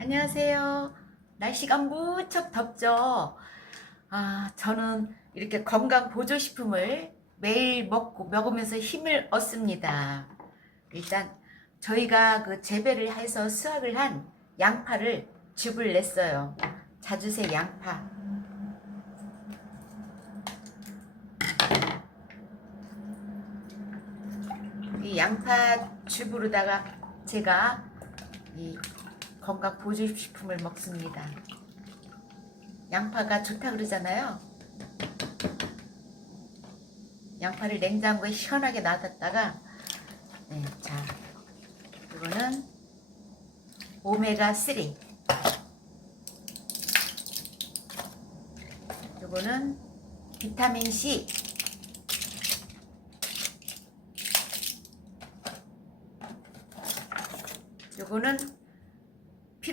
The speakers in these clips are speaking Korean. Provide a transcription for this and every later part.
안녕하세요. 날씨가 무척 덥죠? 아, 저는 이렇게 건강 보조식품을 매일 먹고, 먹으면서 힘을 얻습니다. 일단, 저희가 그 재배를 해서 수확을 한 양파를 즙을 냈어요. 자주색 양파. 이 양파 즙으로다가 제가 이 건강 보조식품을 먹습니다. 양파가 좋다 그러잖아요. 양파를 냉장고에 시원하게 놔뒀다가 네, 자 이거는 오메가 3 이거는 비타민 C 요거는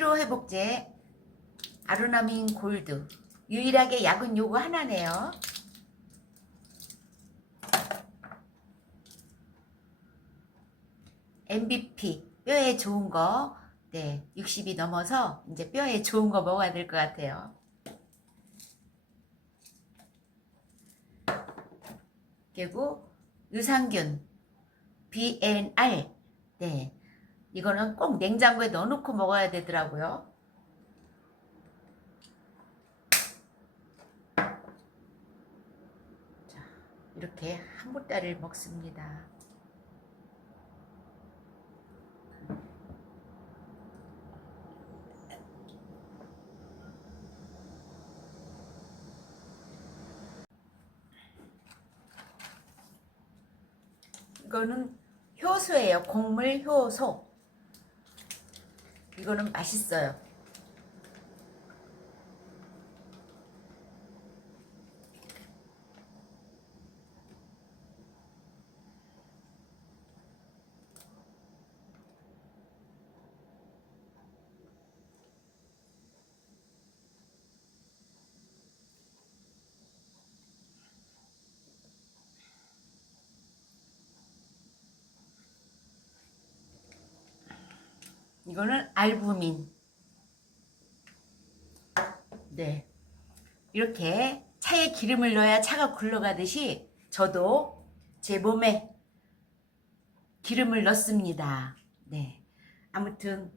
피로 회복제 아로나민 골드. 유일하게 약은 요거 하나네요. MVP 뼈에 좋은 거. 네, 60이 넘어서 이제 뼈에 좋은 거 먹어야 될 것 같아요. 그리고 유산균 BNR 네 이거는 꼭 냉장고에 넣어놓고 먹어야 되더라고요. 자, 이렇게 한 보따리를 먹습니다. 이거는 효소예요. 곡물 효소. 이거는 맛있어요. 이거는 알부민. 네. 이렇게 차에 기름을 넣어야 차가 굴러가듯이 저도 제 몸에 기름을 넣습니다. 네. 아무튼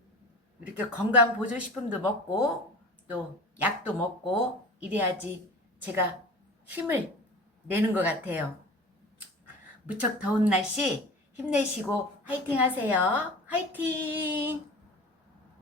이렇게 건강 보조 식품도 먹고 또 약도 먹고 이래야지 제가 힘을 내는 것 같아요. 무척 더운 날씨 힘내시고 화이팅 하세요. 화이팅!